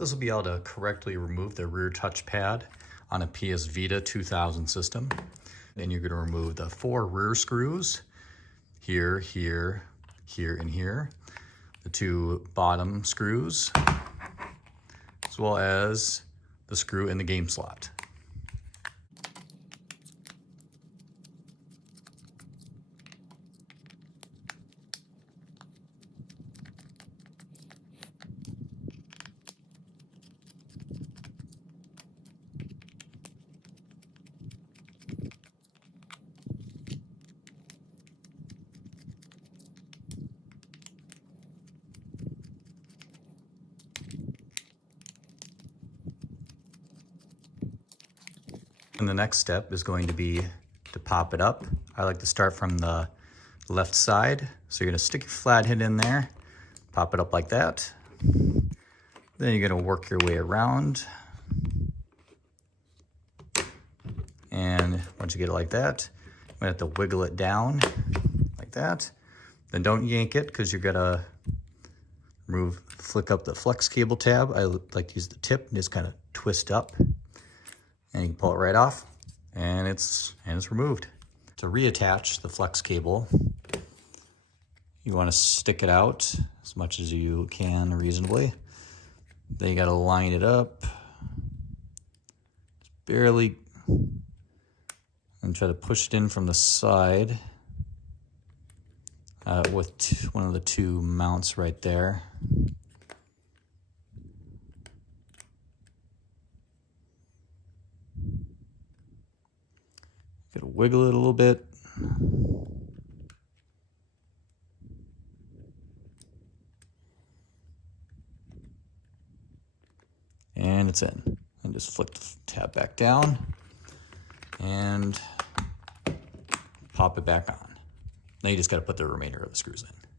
This will be able to correctly remove the rear touchpad on a PS Vita 2000 system. Then you're going to remove the 4 rear screws, here, here, here, and here. The 2 bottom screws, as well as the screw in the game slot. And the next step is going to be to pop it up. I like to start from the left side. So you're gonna stick your flathead in there, pop it up like that. Then you're gonna work your way around. And once you get it like that, I'm gonna have to wiggle it down like that. Then don't yank it because you're gonna flick up the flex cable tab. I like to use the tip and just kind of twist up. And you can pull it right off, and it's removed. To reattach the flex cable, you want to stick it out as much as you can reasonably. Then you got to line it up, just barely, and try to push it in from the side with one of the 2 mounts right there. Gotta wiggle it a little bit. And it's in. And just flick the tab back down and pop it back on. Now you just gotta put the remainder of the screws in.